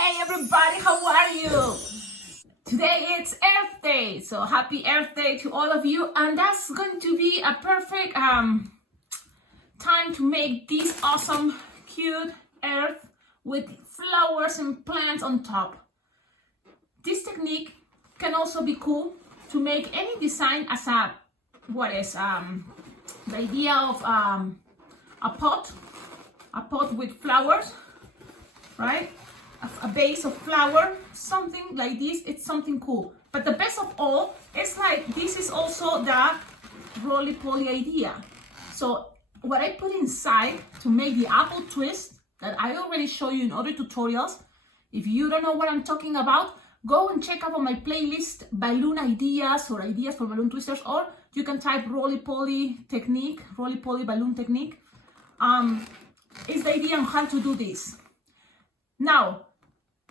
Hey everybody, how are you? Today it's Earth Day, so happy Earth Day to all of you, and that's going to be a perfect time to make this awesome cute earth with flowers and plants on top. This technique can also be cool to make any design as a the idea of a pot with flowers, right? A base of flower, something like this. It's something cool. But the best of all, it's like this is also the roly-poly idea. So what I put inside to make the apple twist that I already showed you in other tutorials. If you don't know what I'm talking about, go and check out on my playlist balloon ideas or ideas for balloon twisters, or you can type roly-poly technique, roly-poly balloon technique. It's the idea on how to do this. Now,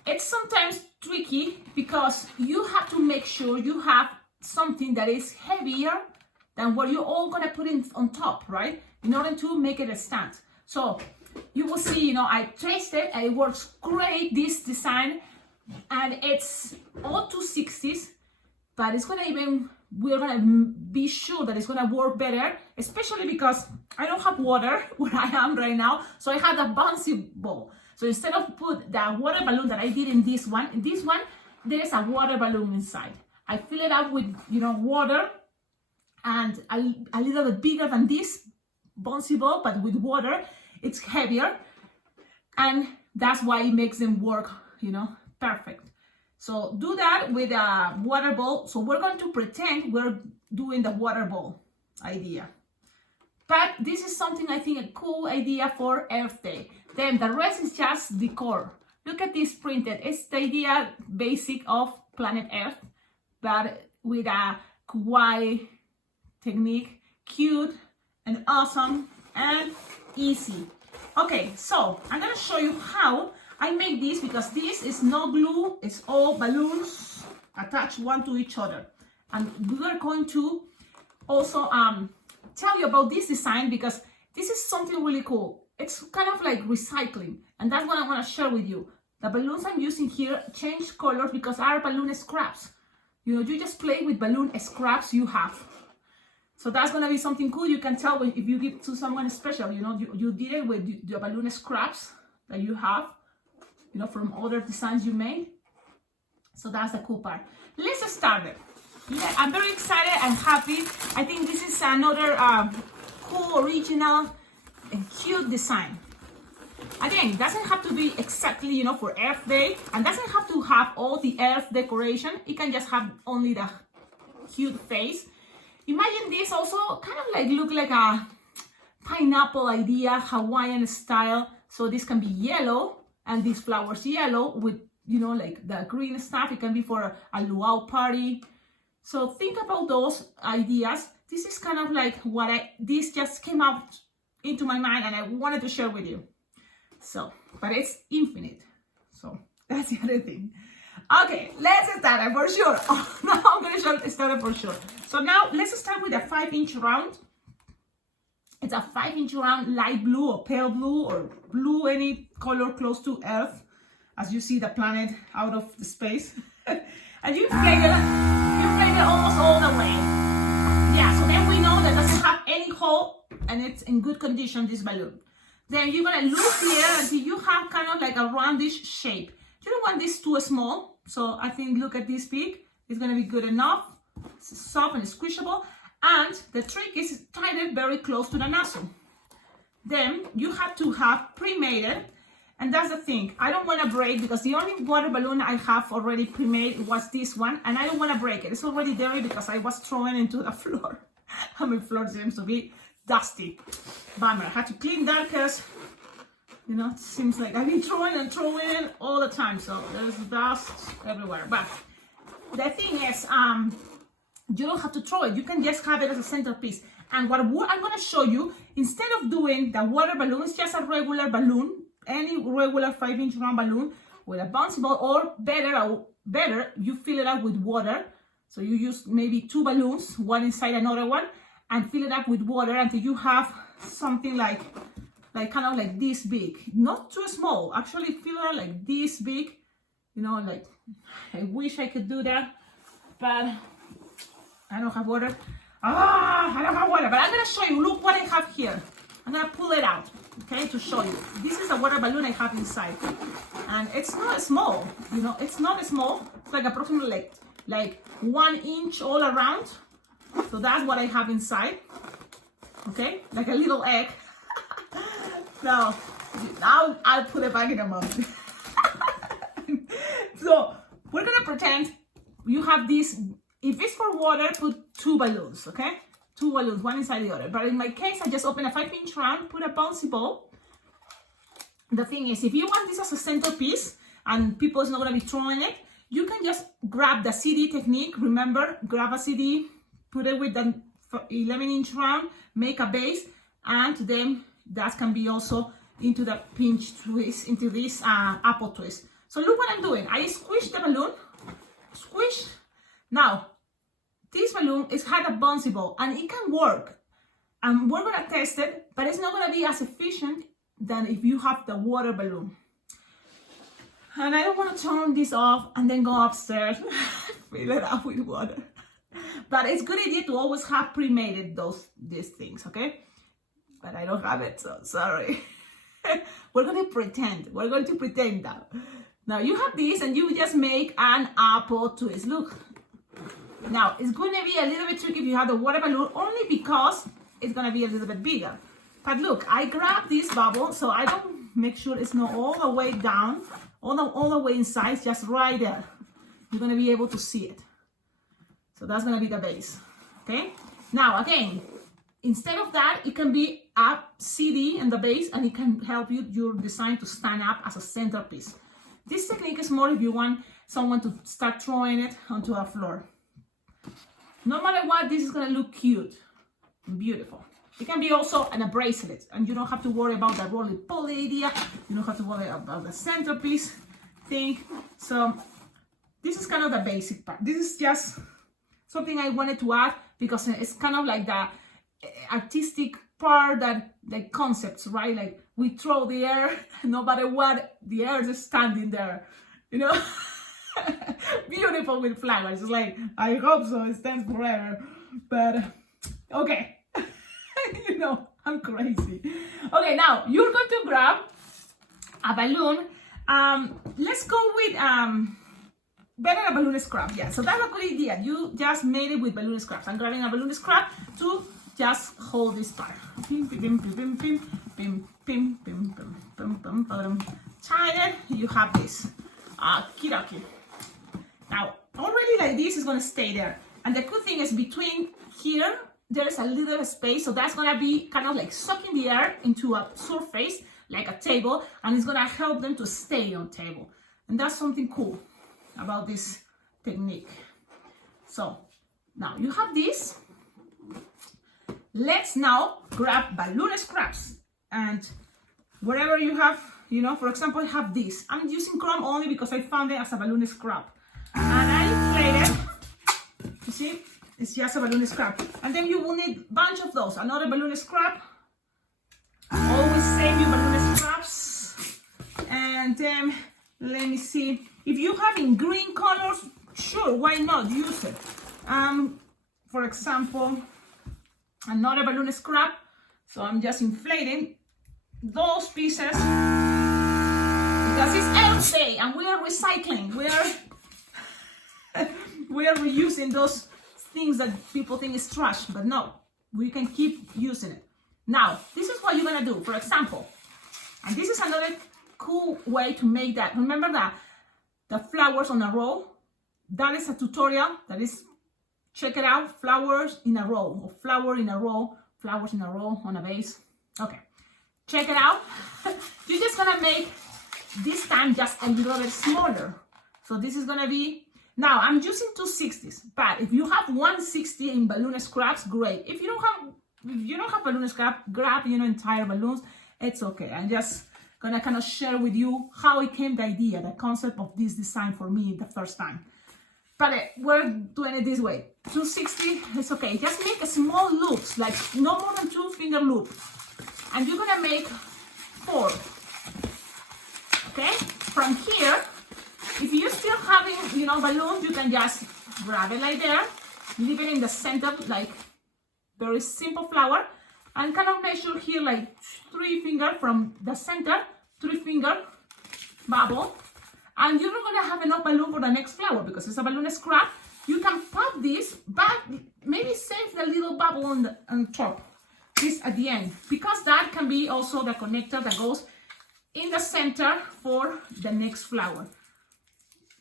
it's sometimes tricky because you have to make sure you have something that is heavier than what you're all gonna put in on top, right? In order to make it a stand. So you will see, I traced it and it works great, this design, and it's all 260s, but we're gonna be sure that it's gonna work better, especially because I don't have water where I am right now, so I had a bouncy ball. So instead of put the water balloon that I did in this one, there's a water balloon inside. I fill it up with, water, and a little bit bigger than this bouncy ball, but with water, it's heavier. And that's why it makes them work, perfect. So do that with a water ball. So we're going to pretend we're doing the water ball idea. But this is something I think a cool idea for Earth Day. Then the rest is just decor. Look at this printed. It's the idea basic of planet Earth, but with a kawaii technique, cute and awesome and easy. Okay, so I'm gonna show you how I make this, because this is no glue, it's all balloons attached one to each other. And we are going to also tell you about this design, because this is something really cool. It's kind of like recycling, and that's what I want to share with you. The balloons I'm using here change colors because are balloon scraps. You just play with balloon scraps you have. So that's going to be something cool. You can tell if you give to someone special, you did it with the balloon scraps that you have, from other designs you made. So that's the cool part. Let's start it. Yeah, I'm very excited and happy. I think this is another cool, original, and cute design. Again, it doesn't have to be exactly, for Earth Day, and doesn't have to have all the Earth decoration. It can just have only the cute face. Imagine this also kind of like look like a pineapple idea, Hawaiian style. So this can be yellow, and these flowers yellow with, like the green stuff. It can be for a luau party. So think about those ideas. This is kind of like this just came out into my mind and I wanted to share with you. So, but it's infinite. So that's the other thing. Okay, let's start it for sure. Now I'm going to start it for sure. So now let's start with a 5-inch round. It's a 5-inch round, light blue or pale blue or blue, any color close to Earth. As you see the planet out of the space. And you inflate it almost all the way. Yeah, so then we know that it doesn't have any hole and it's in good condition, this balloon. Then you're gonna loop here until you have kind of like a roundish shape. You don't want this too small, so I think look at this peak. It's gonna be good enough. It's soft and squishable. And the trick is tie it very close to the nozzle. Then you have to have pre-made it. And that's the thing, I don't want to break, because the only water balloon I have already pre-made was this one, and I don't want to break it. It's already dirty because I was throwing it into the floor. And my floor seems to be dusty. Bummer, I had to clean that because, it seems like I've been throwing it all the time, so there's dust everywhere. But the thing is, you don't have to throw it, you can just have it as a centerpiece. And what I'm going to show you, instead of doing the water balloon, it's just a regular balloon, any regular 5-inch round balloon with a bouncy ball, or better, you fill it up with water. So you use maybe 2 balloons, one inside another one, and fill it up with water until you have something like kind of like this big, not too small, actually fill it like this big, You know, like, I wish I could do that, but I don't have water. I don't have water, but I'm gonna show you. Look what I have here. I'm gonna pull it out, okay, to show you. This is a water balloon I have inside, and it's not small. You know, it's not small. It's like approximately like 1 inch all around. So that's what I have inside. Okay, like a little egg. Now I'll put it back in a moment. So we're gonna pretend you have this. If it's for water, put 2 balloons, okay? 2 balloons, one inside the other. But in my case, I just open a 5-inch round, put a bouncy ball. The thing is, if you want this as a centerpiece and people is not gonna be throwing it, you can just grab the CD technique. Remember, grab a CD, put it with the 11-inch round, make a base, and then that can be also into the pinch twist, into this apple twist. So look what I'm doing. I squish the balloon, squish. Now, this balloon had a bouncy ball and it can work. And we're gonna test it, but it's not gonna be as efficient than if you have the water balloon. And I don't wanna turn this off and then go upstairs, fill it up with water. But it's a good idea to always have pre-made these things, okay? But I don't have it, so sorry. We're going to pretend that. Now you have this and you just make an apple twist. Look. Now it's going to be a little bit tricky if you have the water balloon, only because it's going to be a little bit bigger. But look, I grab this bubble so I don't make sure it's not all the way down, all the way inside, it's just right there. You're going to be able to see it. So that's going to be the base, okay? Now, again, instead of that, it can be a CD in the base, and it can help your design to stand up as a centerpiece. This technique is more if you want someone to start throwing it onto a floor. No matter what, this is going to look cute, beautiful. It can be also a bracelet, and you don't have to worry about the roly-poly idea. You don't have to worry about the centerpiece thing. So this is kind of the basic part. This is just something I wanted to add because it's kind of like the artistic part, that like concepts, right? Like we throw the air, no matter what, the air is standing there, you know? Beautiful with flowers. It's like, I hope so, it stands forever. But okay, you know, I'm crazy. Okay, now you're going to grab a balloon. Let's go with better a balloon scrap. Yeah, so that's a good idea. You just made it with balloon scraps. I'm grabbing a balloon scrap to just hold this part. Cheyenne, you have this. Kiraki. Now, already like this is gonna stay there. And the good thing is between here, there's a little space, so that's gonna be kind of like sucking the air into a surface, like a table, and it's gonna help them to stay on table. And that's something cool about this technique. So now you have this. Let's now grab balloon scraps, and wherever you have, you know, for example, I have this. I'm using chrome only because I found it as a balloon scrap, and I inflate it. You see, it's just a balloon scrap, and then you will need a bunch of those. Another balloon scrap. Always save your balloon scraps, and then let me see. If you have in green colors, sure, why not use it? For example, another balloon scrap. So I'm just inflating those pieces because it's Earth Day and we are recycling. We are reusing those things that people think is trash, but no, we can keep using it. Now, this is what you're gonna do. For example, and this is another cool way to make that. Remember that the flowers on a row, that is a tutorial. That is, check it out, flowers in a row, or flower in a row, flowers in a row on a vase. Okay, check it out. You're just gonna make this time just a little bit smaller. So this is gonna be, now I'm using 260s, but if you have 160 in balloon scraps, great. If you don't have balloon scrap, grab, you know, entire balloons, it's okay. I'm just gonna kind of share with you how it came the idea, the concept of this design for me the first time. But we're doing it this way. 260, it's okay. Just make a small loops, like no more than 2 finger loop. And you're gonna make 4. Okay? From here, if you enough balloons, you can just grab it like there, leave it in the center, like very simple flower, and kind of measure here like 3 fingers from the center, 3 finger bubble, and you're not gonna have enough balloon for the next flower because it's a balloon scrap. You can pop this, but maybe save the little bubble on top, this at the end, because that can be also the connector that goes in the center for the next flower.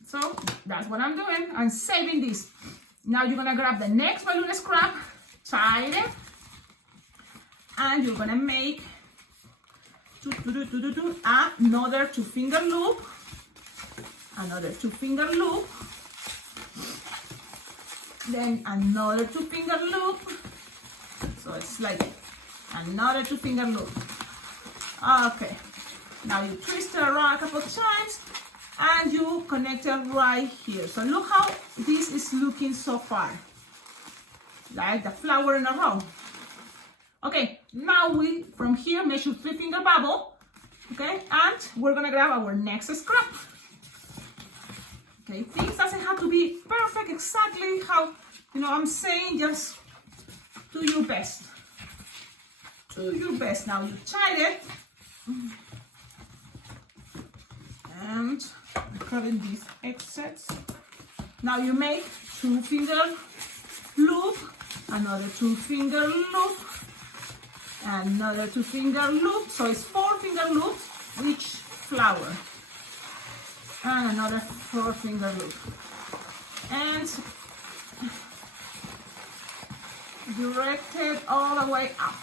So that's what I'm doing. I'm saving this. Now you're gonna grab the next balloon scrap, tie it, and you're gonna make another 2-finger loop, another 2-finger loop, then another 2-finger loop. So it's like another 2-finger loop. Okay, now you twist it around a couple of times and you connect it right here. So look how this is looking so far, like the flower in a row. Okay, now we from here measure 3-finger bubble. Okay, and we're gonna grab our next scrap. Okay, things doesn't have to be perfect exactly how, you know, I'm saying, just do your best. Do your best. Now you tie it, and cutting these exits. Now you make 2-finger loop, another 2-finger loop, another 2-finger loop. So it's 4-finger loops each flower, and another 4-finger loop, and direct it all the way up.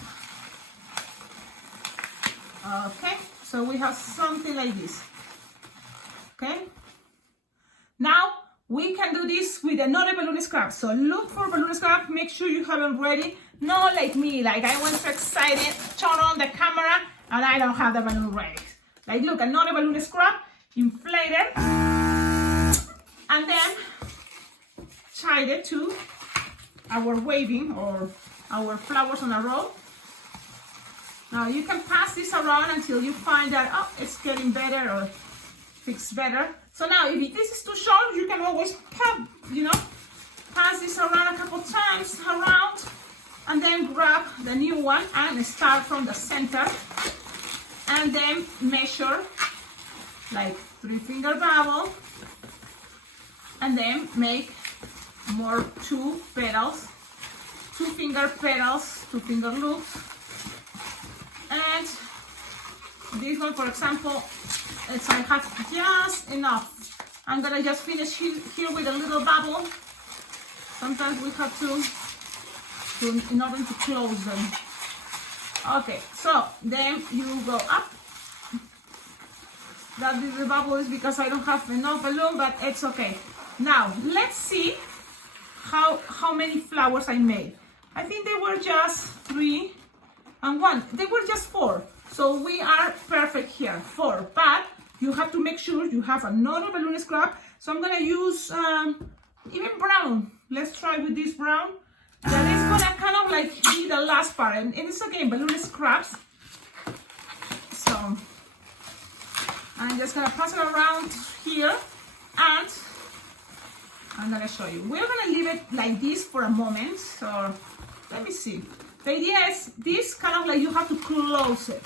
Okay, so we have something like this. Okay, now we can do this with another balloon scrap. So look for balloon scrap, make sure you have it ready. Not like me, like I was so excited, turn on the camera, and I don't have the balloon ready. Like look, another balloon scrap, inflate it, and then tie it to our waving or our flowers on a row. Now you can pass this around until you find that, oh, it's getting better or fits better. So now if this is too short, you can always pop, you know, pass this around a couple times around, and then grab the new one and start from the center, and then measure like 3-finger bubble, and then make more 2 petals, 2-finger petals, 2-finger loops. And this one, for example, it's I have just enough. I'm gonna just finish here with a little bubble. Sometimes we have to in order to close them. Okay, so then you go up. That little bubble is because I don't have enough balloon, but it's okay. Now let's see how many flowers I made. I think they were just 3 and 1. They were just 4. So we are perfect here, 4. But you have to make sure you have another balloon scrap. So I'm gonna use even brown. Let's try with this brown. That is gonna kind of like be the last part, and it's okay, balloon scraps. So I'm just gonna pass it around here, and I'm gonna show you. We're gonna leave it like this for a moment. So let me see. The idea is this kind of like you have to close it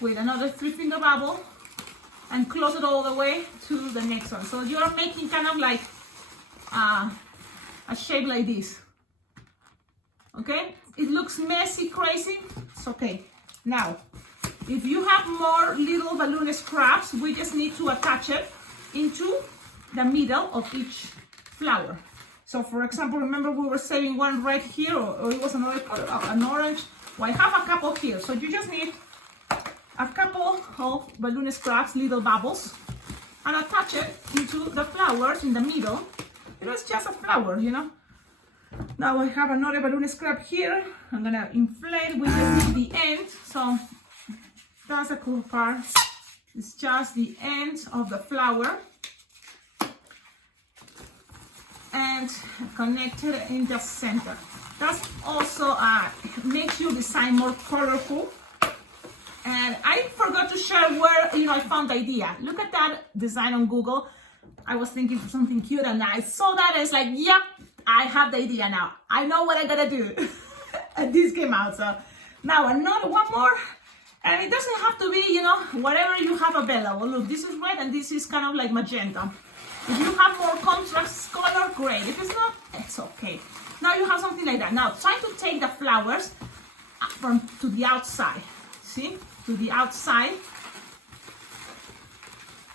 with another 3-finger bubble, and close it all the way to the next one. So you are making kind of like a shape like this. Okay, it looks messy, crazy. It's okay. Now, if you have more little balloon scraps, we just need to attach it into the middle of each flower. So for example, remember we were saving one right here, or it was another color, an orange. Well, I have a couple here, so you just need a couple of balloon scraps, little bubbles, and attach it into the flowers in the middle. It was just a flower, you know. Now I have another balloon scrap here. I'm gonna inflate. We just need the end, so that's a cool part. It's just the end of the flower, and connected in the center. That's also makes your design more colorful. And I forgot to share where I found the idea. Look at that design on Google. I was thinking of something cute and I saw that and it's like, yep, I have the idea now. I know what I gotta do. And this came out. So now another one more. And it doesn't have to be, you know, whatever you have available. Look, this is red and this is kind of like magenta. If you have more contrast color, great. If it's not, it's okay. Now you have something like that. Now try to take the flowers to the outside. See? To the outside.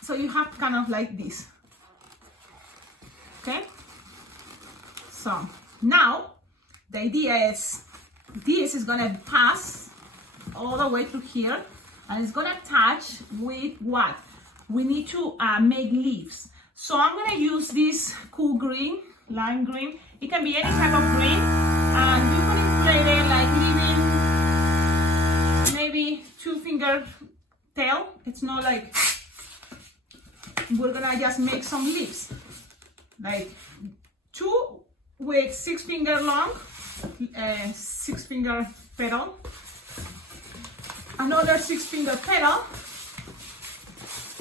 So you have kind of like this. Okay? So now the idea is this is gonna pass all the way through here and it's gonna attach with what? We need to make leaves. So I'm gonna use this cool green, lime green. It can be any type of green and you can inflate it like leaving maybe 2-finger tail. It's not like we're gonna just make some leaves. Like 2 with 6-finger long, 6-finger petal, another 6-finger petal,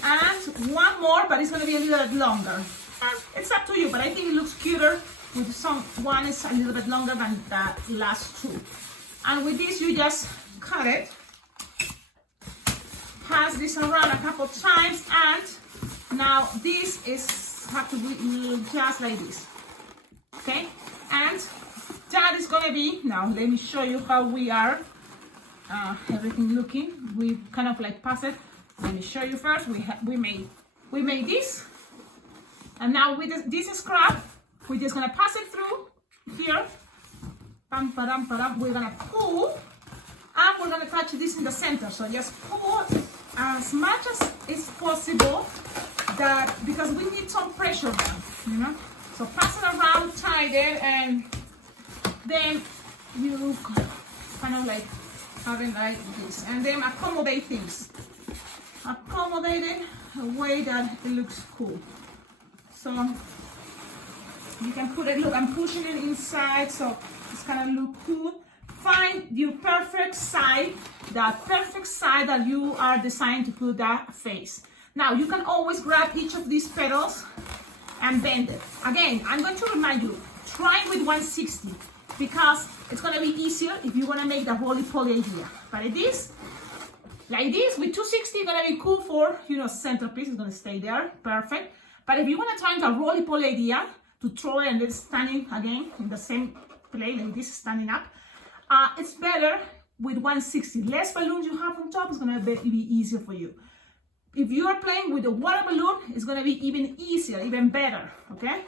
and one more, but it's going to be a little bit longer. And it's up to you, but I think it looks cuter with one is a little bit longer than the last 2. And with this, you just cut it, pass this around a couple times, and now this have to be just like this. Okay, and that is gonna be, now let me show you how we are everything looking. We kind of like pass it. Let me show you first. We made this, and now with this scrap we're just gonna pass it through here. Pam, padam, padam. We're gonna pull and we're gonna touch this in the center. So just pull as much as is possible, that because we need some pressure down, you know. So pass it around, tie it, and then you kind of like have it like this, and then accommodate things. Accommodate it a way that it looks cool. So you can put it, look, I'm pushing it inside, so it's gonna look cool. Find your perfect side, that you are designed to put that face. Now you can always grab each of these petals and bend it. Again, I'm going to remind you, try with 160 because it's going to be easier if you want to make the roly-poly idea. But it is like this with 260, going to be cool for, you know, centerpiece is going to stay there, perfect. But if you want to try the roly-poly idea to throw it and then standing again in the same place like this, standing up, it's better with 160. Less balloons you have on top is going to be easier for you. If you are playing with a water balloon, it's going to be even easier, even better, okay?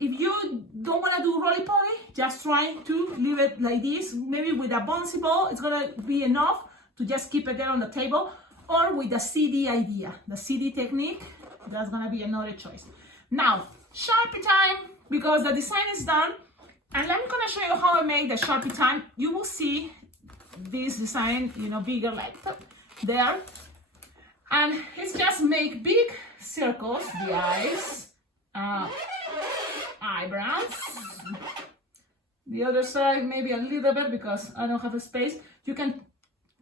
If you don't want to do roly-poly, just try to leave it like this. Maybe with a bouncy ball, it's going to be enough to just keep it there on the table. Or with the CD idea, the CD technique, that's going to be another choice. Now, Sharpie time, because the design is done. And I'm going to show you how I make the Sharpie time. You will see this design, you know, bigger like there. And it's just make big circles, the eyes, eyebrows. The other side maybe a little bit because I don't have a space. You can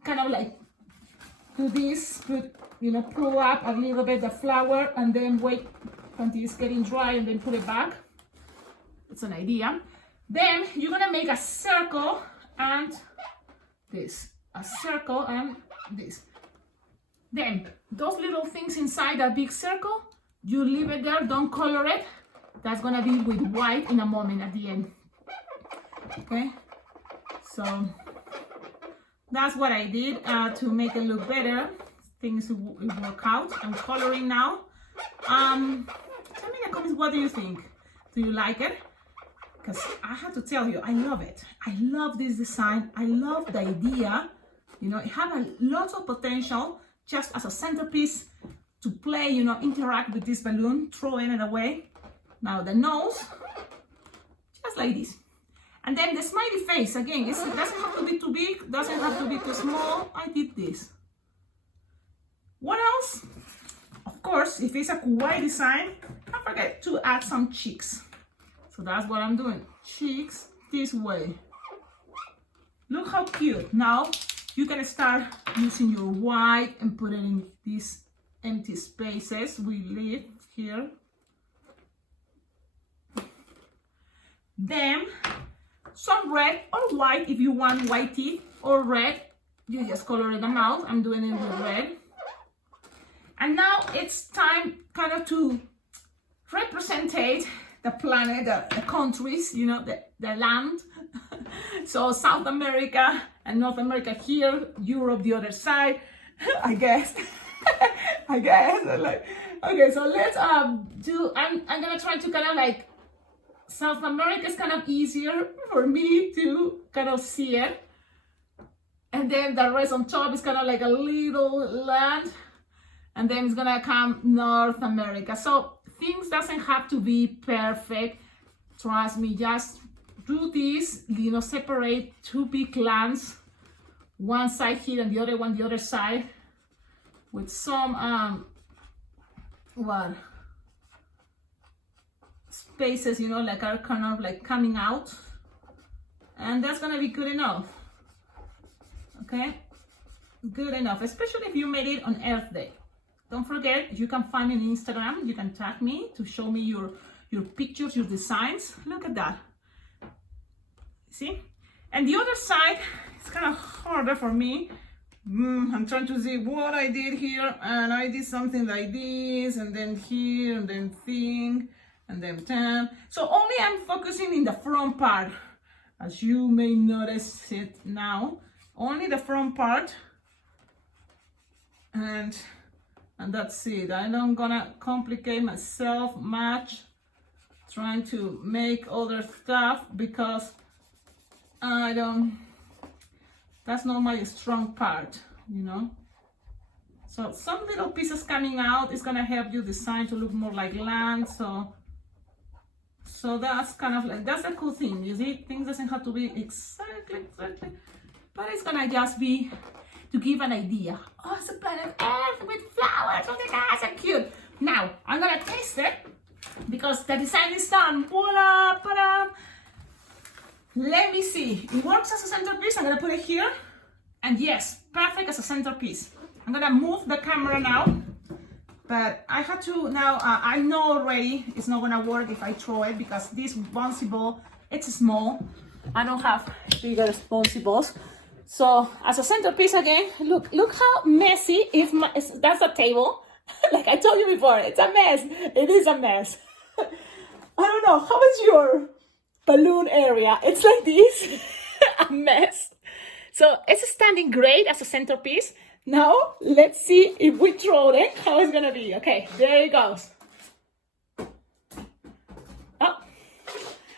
kind of like do this, pull up a little bit the flower and then wait until it's getting dry and then put it back. It's an idea. Then you're gonna make a circle and this, a circle and this. Then those little things inside that big circle, you leave it there, don't color it. That's gonna be with white in a moment at the end. Okay, so that's what I did to make it look better. Things work out. I'm coloring now. Tell me in the comments, what do you think? Do you like it? Because I have to tell you, I love it. I love this design. I love the idea. You know, it has lots of potential just as a centerpiece to play, you know, interact with this balloon, throwing it away. Now the nose, just like this. And then the smiley face, again, it doesn't have to be too big, doesn't have to be too small. I did this. What else? Of course, if it's a kawaii design, don't forget to add some cheeks. So that's what I'm doing. Cheeks this way. Look how cute. Now you can start using your white and put it in this empty spaces we leave here. Then some red or white, if you want white teeth or red, you just color them out. I'm doing it with red. And now it's time kind of to representate the planet, the countries, you know, the land. So South America and North America here, Europe the other side, I guess. I guess. Like, okay, so let's do, I'm gonna try to kind of like, South America is kind of easier for me to kind of see it. And then the rest on top is kind of like a little land. And then it's gonna come North America. So things doesn't have to be perfect. Trust me, just do this, you know, separate two big lands, one side here and the other one the other side, with some spaces, you know, like are kind of like coming out, and that's gonna be good enough. Okay, good enough, especially if you made it on Earth Day. Don't forget, you can find me on Instagram. You can tag me to show me your pictures, your designs. Look at that. See? And the other side, it's kind of harder for me. I'm trying to see what I did here, and I did something like this, and then here, and then thing, and then 10. So only I'm focusing in the front part, as you may notice it now. Only the front part, and that's it. I don't gonna complicate myself much trying to make other stuff, because that's not my strong part, you know. So some little pieces coming out is gonna help you design to look more like land. So that's kind of like, that's the cool thing, you see. Things doesn't have to be exactly, but it's gonna just be to give an idea. Oh, it's a planet Earth with flowers. Oh my God, so cute. Now I'm gonna taste it because the design is done. Voila, ta-da. Let me see. It works as a centerpiece. I'm gonna put it here, and yes, perfect as a centerpiece. I'm gonna move the camera now, but I had to now. I know already it's not gonna work if I throw it, because this bouncy ball, it's small. I don't have bigger bouncy balls. So as a centerpiece again, look how messy that's a table. Like I told you before, it's a mess. It is a mess. I don't know, how is your balloon area? It's like this, a mess. So it's standing great as a centerpiece. Now let's see if we throw it, how it's gonna be. Okay, there it goes. Oh.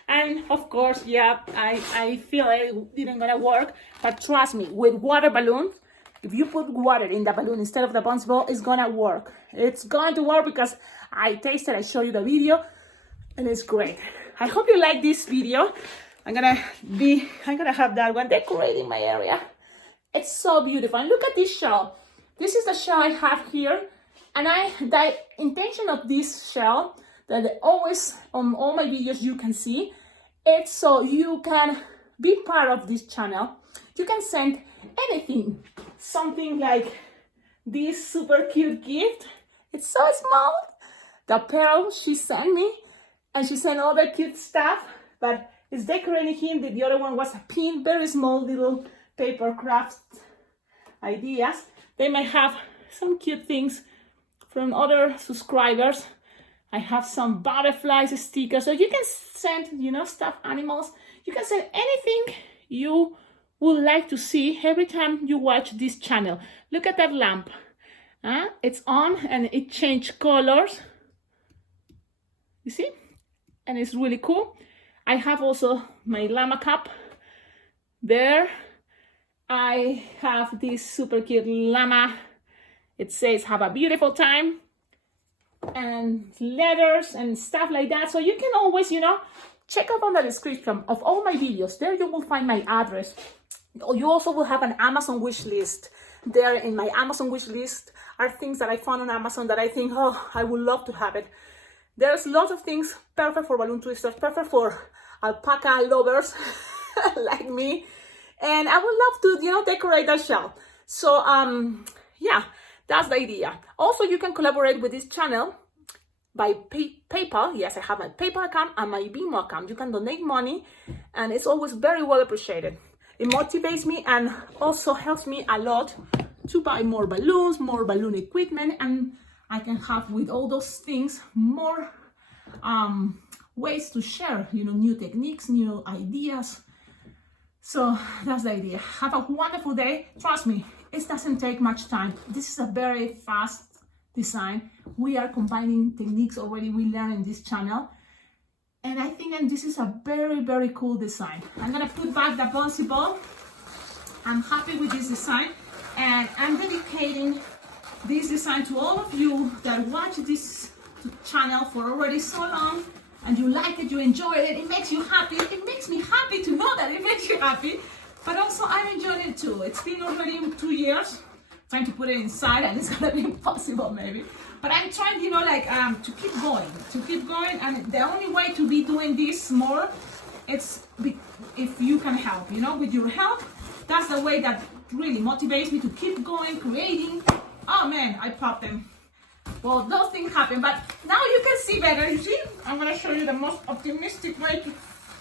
And of course, yeah, I feel it didn't gonna work, but trust me, with water balloons, if you put water in the balloon instead of the bouncy ball, it's gonna work. It's going to work because I tasted, I showed you the video, and it's great. I hope you like this video. I'm gonna have that one decorating my area. It's so beautiful. And look at this shell. This is the shell I have here, and the intention of this shell, that always on all my videos you can see, it's so you can be part of this channel. You can send anything, something like this super cute gift. It's so small. The pearl she sent me, and she sent all the cute stuff, but it's decorating him. The other one was a pin, very small little paper craft ideas. They might have some cute things from other subscribers. I have some butterflies stickers, so you can send, you know, stuffed animals. You can send anything you would like to see every time you watch this channel. Look at that lamp. It's on and it changed colors. You see? And it's really cool. I have also my llama cup there. I have this super cute llama. It says, "Have a beautiful time," and letters and stuff like that. So you can always, you know, check up on the description of all my videos. There you will find my address. You also will have an Amazon wish list. There in my Amazon wish list are things that I found on Amazon that I think, oh, I would love to have it. There's lots of things perfect for balloon twisters, perfect for alpaca lovers like me. And I would love to, you know, decorate that shell. So, yeah, that's the idea. Also, you can collaborate with this channel by PayPal. Yes, I have my PayPal account and my Venmo account. You can donate money and it's always very well appreciated. It motivates me and also helps me a lot to buy more balloons, more balloon equipment, and I can have with all those things more ways to share, you know, new techniques, new ideas. So that's the idea. Have a wonderful day. Trust me, it doesn't take much time. This is a very fast design. We are combining techniques already we learned in this channel. And I think this is a very, very cool design. I'm gonna put back the bouncy ball. I'm happy with this design. And I'm dedicating this design to all of you that watch this channel for already so long. And you like it, you enjoy it, it makes you happy. It makes me happy to know that it makes you happy. But also I'm enjoying it too. It's been already 2 years trying to put it inside and it's gonna be impossible maybe. But I'm trying, you know, like to keep going. And the only way to be doing this more, it's if you can help, you know, with your help. That's the way that really motivates me to keep going, creating. Oh man, I popped them. Well, those things happen, but now you can see better. You see, I'm gonna show you the most optimistic way to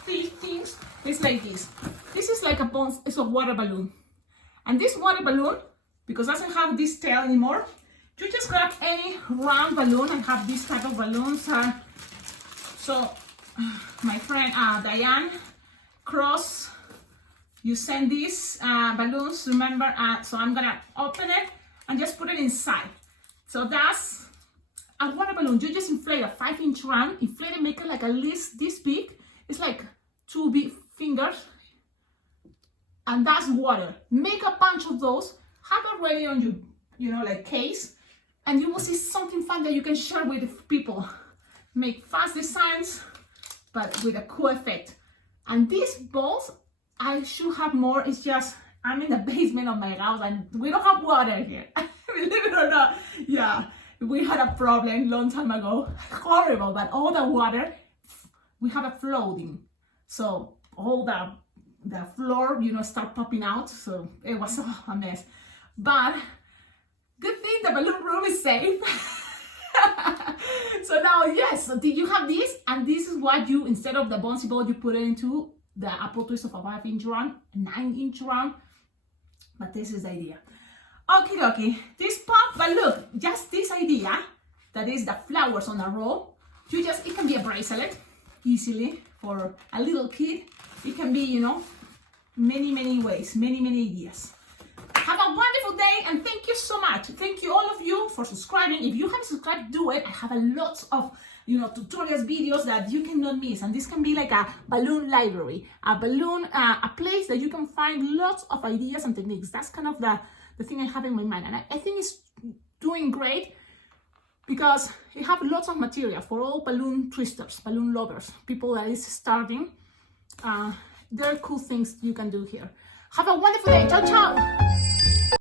see things. It's like this. This is like it's a water balloon. And this water balloon, because it doesn't have this tail anymore, you just grab any round balloon. I have this type of balloons. So my friend Diane Cross, you send these balloons, remember? So I'm gonna open it and just put it inside. So that's a water balloon. You just inflate a 5-inch round, inflate it, make it like at least this big. It's like 2 big fingers. And that's water. Make a bunch of those, have it ready on your, you know, like case. And you will see something fun that you can share with people. Make fast designs, but with a cool effect. And these balls, I should have more. It's just, I'm in the basement of my house and we don't have water here. Believe it or not. Yeah, we had a problem long time ago. Horrible, but all the water, we have a flooding. So all the floor, you know, start popping out. So it was a mess. But good thing the balloon room is safe. So now, yes, so you have this, and this is what you, instead of the bouncy ball, you put it into the apple twist of a 5-inch round, 9-inch round. But this is the idea. Okie dokie, this pop, but look, just this idea, that is the flowers on a roll, it can be a bracelet, easily, for a little kid. It can be, you know, many ways, many ideas. Have a wonderful day and thank you so much. Thank you all of you for subscribing. If you haven't subscribed, do it. I have a lot of, you know, tutorials, videos that you cannot miss. And this can be like a balloon library, a place that you can find lots of ideas and techniques. That's kind of the thing I have in my mind. And I think it's doing great because it have lots of material for all balloon twisters, balloon lovers, people that is starting. There are cool things you can do here. Have a wonderful day. Ciao, ciao.